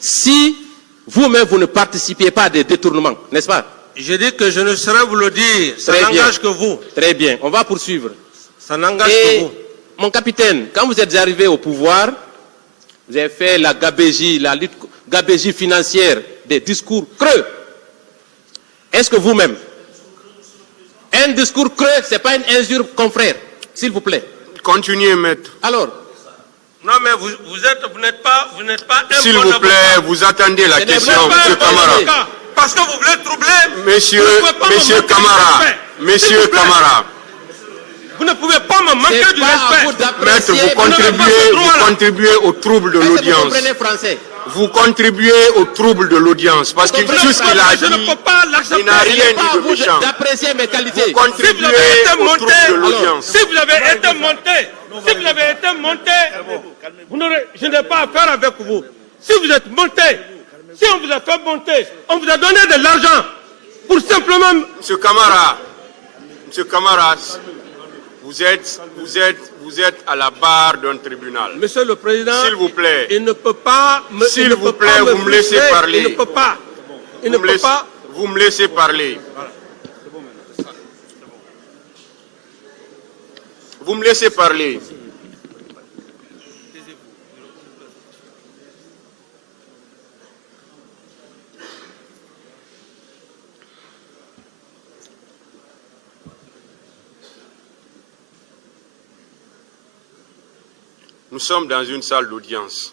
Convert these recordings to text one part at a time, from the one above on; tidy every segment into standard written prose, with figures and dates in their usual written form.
si vous-même vous ne participiez pas à des détournements, n'est-ce pas? Je dis que je ne saurais vous le dire, ça n'engage que vous. Très bien, on va poursuivre. Ça n'engage que vous. Mon capitaine, quand vous êtes arrivé au pouvoir, vous avez fait la gabegie financière, des discours creux. Est-ce que vous-même, un discours creux, ce n'est pas une injure, confrère, s'il vous plaît? Continuez, maître. Alors? Non, mais vous n'êtes pas un s'il bon vous plaît, avocat. vous attendez la Ce n'est question, pas monsieur un bon Camara. avocat. Parce que vous voulez troubler. Monsieur Camara. Vous ne pouvez pas me manquer C'est du pas à vous respect. d'apprécier. Maître, vous contribuez au trouble de Est-ce que vous l'audience. comprenez français? Vous contribuez au trouble de l'audience. Parce que tout ce qu'il a Je ne dit, peux pas l'accepter. il n'a Ce rien n'est pas à dit de vous méchant. d'apprécier mes qualités. Vous contribuez au trouble de l'audience. Si vous avez été monté, je n'ai pas affaire avec vous. Si vous êtes monté, si on vous a fait monter, on vous a donné de l'argent pour simplement... Monsieur Camara, vous êtes à la barre d'un tribunal. Monsieur le Président, S'il vous plaît. il ne peut pas me... S'il vous plaît, vous me laissez parler. Il ne peut pas. Il ne peut pas. Vous me laissez parler. Vous me laissez parler. Nous sommes dans une salle d'audience.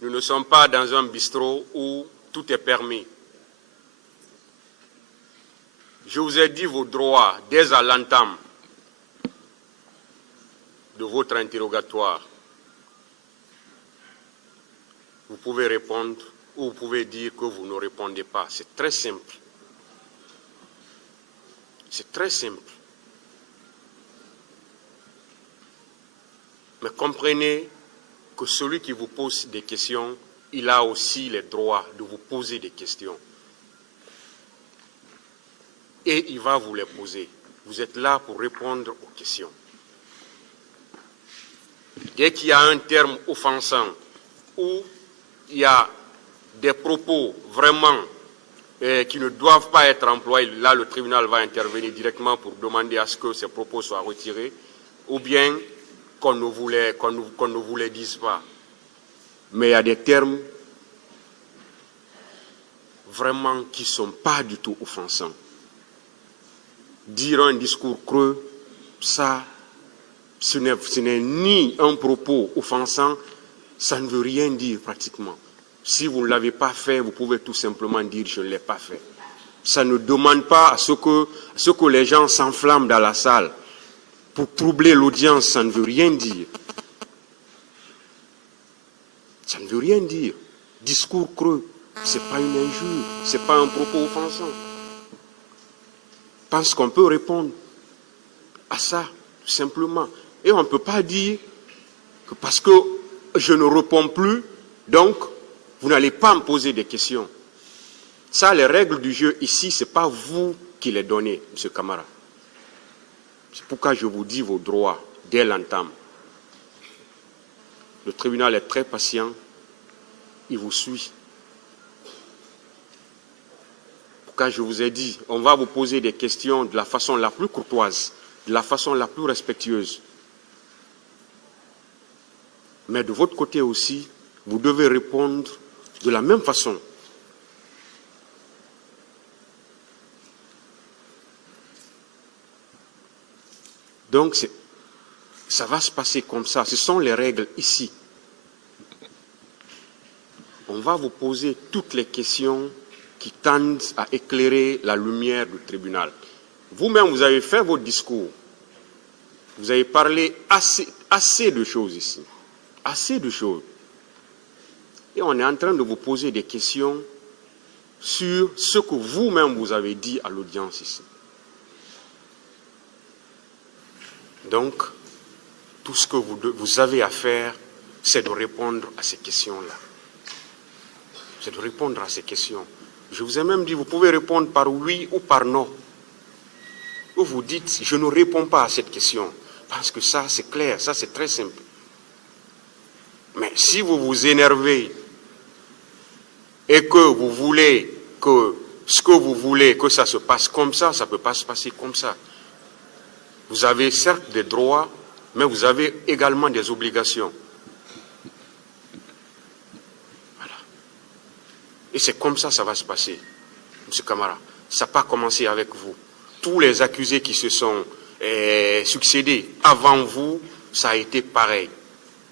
Nous ne sommes pas dans un bistrot où tout est permis. Je vous ai dit vos droits dès à l'entame de votre interrogatoire. Vous pouvez répondre ou vous pouvez dire que vous ne répondez pas. C'est très simple. C'est très simple. Mais comprenez que celui qui vous pose des questions, il a aussi le droit de vous poser des questions. Et il va vous les poser. Vous êtes là pour répondre aux questions. Dès qu'il y a un terme offensant ou il y a des propos vraiment qui ne doivent pas être employés, là le tribunal va intervenir directement pour demander à ce que ces propos soient retirés, ou bien qu'on ne vous les dise pas. Mais il y a des termes vraiment qui ne sont pas du tout offensants. Dire un discours creux, ça, ce n'est ni un propos offensant, ça ne veut rien dire pratiquement. Si vous ne l'avez pas fait, vous pouvez tout simplement dire « je ne l'ai pas fait ». Ça ne demande pas à ce que les gens s'enflamment dans la salle. Pour troubler l'audience, ça ne veut rien dire. Ça ne veut rien dire. Discours creux, ce n'est pas une injure, ce n'est pas un propos offensant. Je pense qu'on peut répondre à ça, tout simplement. Et on ne peut pas dire que parce que je ne réponds plus, donc vous n'allez pas me poser des questions. Ça, les règles du jeu ici, ce n'est pas vous qui les donnez, M. Camara. C'est pourquoi je vous dis vos droits dès l'entame. Le tribunal est très patient, il vous suit. Pourquoi je vous ai dit, on va vous poser des questions de la façon la plus courtoise, de la façon la plus respectueuse. Mais de votre côté aussi, vous devez répondre de la même façon. Donc, ça va se passer comme ça. Ce sont les règles ici. On va vous poser toutes les questions qui tendent à éclairer la lumière du tribunal. Vous-même, vous avez fait votre discours. Vous avez parlé assez de choses ici. Assez de choses. Et on est en train de vous poser des questions sur ce que vous-même vous avez dit à l'audience ici. Donc, tout ce que vous avez à faire, c'est de répondre à ces questions-là. C'est de répondre à ces questions. Je vous ai même dit, vous pouvez répondre par oui ou par non. Ou vous dites, je ne réponds pas à cette question. Parce que ça, c'est clair, ça, c'est très simple. si vous vous énervez et que vous voulez que ce que vous voulez, que ça se passe comme ça ne peut pas se passer comme ça. Vous avez certes des droits, mais vous avez également des obligations. Voilà. Et c'est comme ça que ça va se passer, M. Camara. Ça n'a pas commencé avec vous. Tous les accusés qui se sont succédés avant vous, ça a été pareil.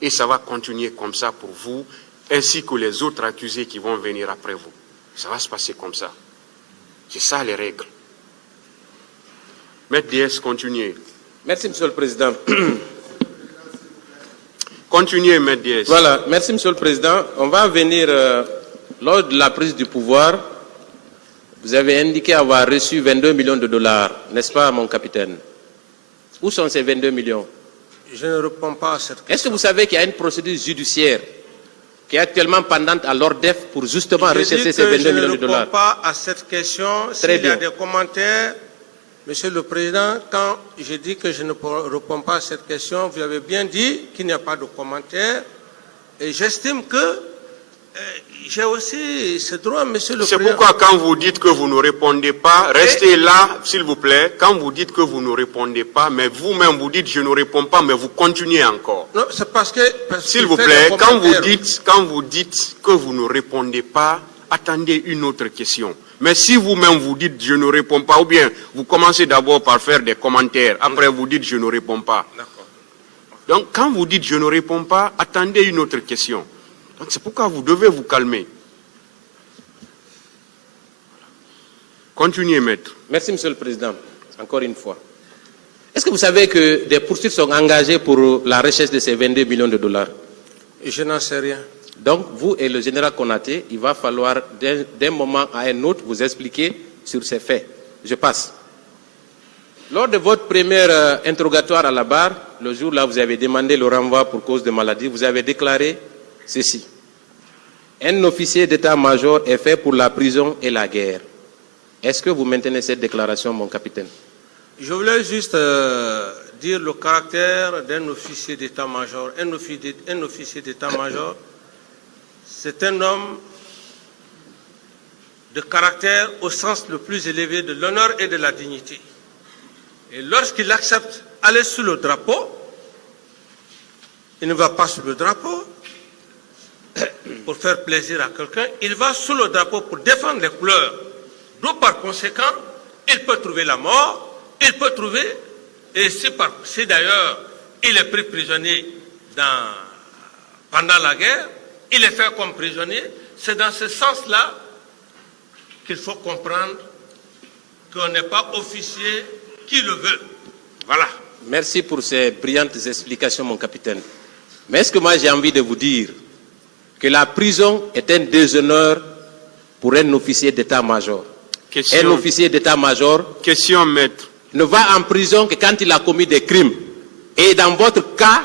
Et ça va continuer comme ça pour vous, ainsi que les autres accusés qui vont venir après vous. Ça va se passer comme ça. C'est ça les règles. Maître DS, continuez. Merci, Monsieur le Président. Continuez, Maître DS. Voilà, merci, Monsieur le Président. On va venir, lors de la prise du pouvoir, vous avez indiqué avoir reçu 22 millions de dollars, n'est-ce pas, mon capitaine? Où sont ces 22 millions? Je ne réponds pas à cette question. Est-ce que vous savez qu'il y a une procédure judiciaire qui est actuellement pendante à l'ORDEF pour justement rechercher ces 22 millions de dollars? Je ne réponds pas à cette question. S'il y a des commentaires, Monsieur le Président, quand je dis que je ne réponds pas à cette question, vous avez bien dit qu'il n'y a pas de commentaires. Et j'estime que j'ai aussi ce droit, Monsieur le Président. C'est pourquoi quand vous dites que vous ne répondez pas, restez là, s'il vous plaît. Quand vous dites que vous ne répondez pas, mais vous-même vous dites je ne réponds pas, mais vous continuez encore. Non, c'est parce que... S'il vous plaît, quand vous dites que vous ne répondez pas, attendez une autre question. Mais si vous-même vous dites je ne réponds pas, ou bien vous commencez d'abord par faire des commentaires, après vous dites je ne réponds pas. Donc quand vous dites je ne réponds pas, attendez une autre question. Donc c'est pourquoi vous devez vous calmer. Continuez, maître. Merci, Monsieur le Président. Encore une fois. Est-ce que vous savez que des poursuites sont engagées pour la recherche de ces 22 millions de dollars? Je n'en sais rien. Donc, vous et le général Konaté, il va falloir d'un moment à un autre vous expliquer sur ces faits. Je passe. Lors de votre premier interrogatoire à la barre, le jour-là, vous avez demandé le renvoi pour cause de maladie, vous avez déclaré ceci. Un officier d'état-major est fait pour la prison et la guerre. Est-ce que vous maintenez cette déclaration, mon capitaine? Je voulais juste dire le caractère d'un officier d'état-major. Un officier d'état-major, c'est un homme de caractère au sens le plus élevé de l'honneur et de la dignité. Et lorsqu'il accepte d'aller sous le drapeau, il ne va pas sous le drapeau pour faire plaisir à quelqu'un, il va sous le drapeau pour défendre les couleurs. Donc par conséquent, il peut trouver la mort, il peut trouver, et si d'ailleurs il est pris prisonnier pendant la guerre, il est fait comme prisonnier, c'est dans ce sens-là qu'il faut comprendre qu'on n'est pas officier qui le veut. Voilà. Merci pour ces brillantes explications, mon capitaine. Mais est-ce que moi j'ai envie de vous dire que la prison est un déshonneur pour un officier d'état-major? Un officier d'état-major maître, ne va en prison que quand il a commis des crimes. Et dans votre cas,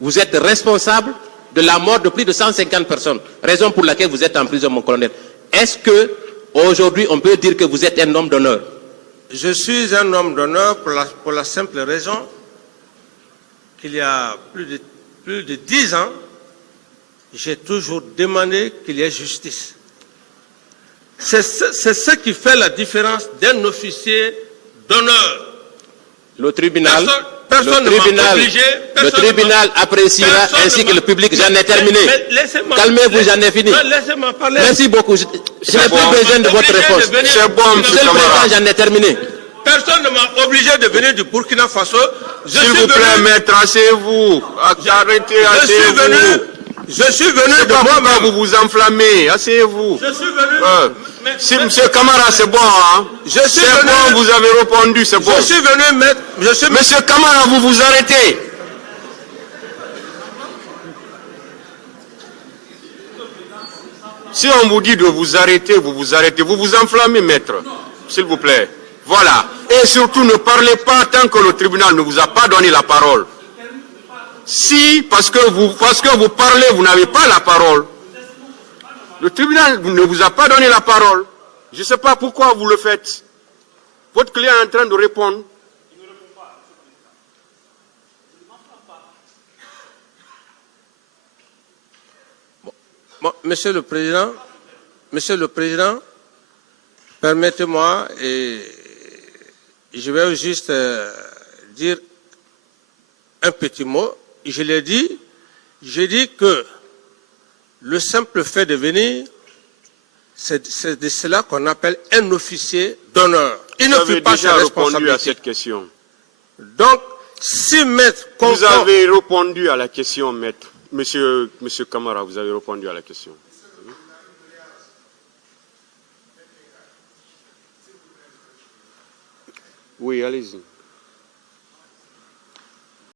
vous êtes responsable de la mort de plus de 150 personnes. Raison pour laquelle vous êtes en prison, mon colonel. Est-ce que aujourd'hui on peut dire que vous êtes un homme d'honneur? Je suis un homme d'honneur pour la simple raison qu'il y a plus de 10 ans, j'ai toujours demandé qu'il y ait justice. C'est ce qui fait la différence d'un officier d'honneur. Le tribunal, le tribunal appréciera ainsi que le public. J'en ai terminé. Calmez-vous, j'en ai fini. Laissez-moi parler. Merci beaucoup. Je n'ai plus besoin de votre réponse. C'est bon, Monsieur le Président, j'en ai terminé. Personne ne m'a obligé de venir du Burkina Faso. S'il vous plaît, maître, asseyez-vous. Arrêtez, asseyez-vous. Je suis venu de moi-même. Vous vous enflammez. Asseyez-vous. Je suis venu. Si M. Camara, c'est bon, hein? C'est bon, vous avez répondu, c'est bon. Je suis venu mettre. Monsieur Camara, vous vous arrêtez. Si on vous dit de vous arrêter, vous vous arrêtez. Vous vous enflammez, maître. S'il vous plaît. Voilà. Et surtout, ne parlez pas tant que le tribunal ne vous a pas donné la parole. Si, parce que vous parlez, vous n'avez pas la parole. Le tribunal ne vous a pas donné la parole. Je ne sais pas pourquoi vous le faites. Votre client est en train de répondre. Bon, Monsieur le Président, permettez-moi, et je vais juste dire un petit mot. Je l'ai dit, j'ai dit que le simple fait de venir, c'est de cela qu'on appelle un officier d'honneur. Il ne fait pas sa responsabilité. Répondu à cette question. Donc, si maître... Vous avez répondu à la question, maître. Monsieur Camara, vous avez répondu à la question. Oui, allez-y.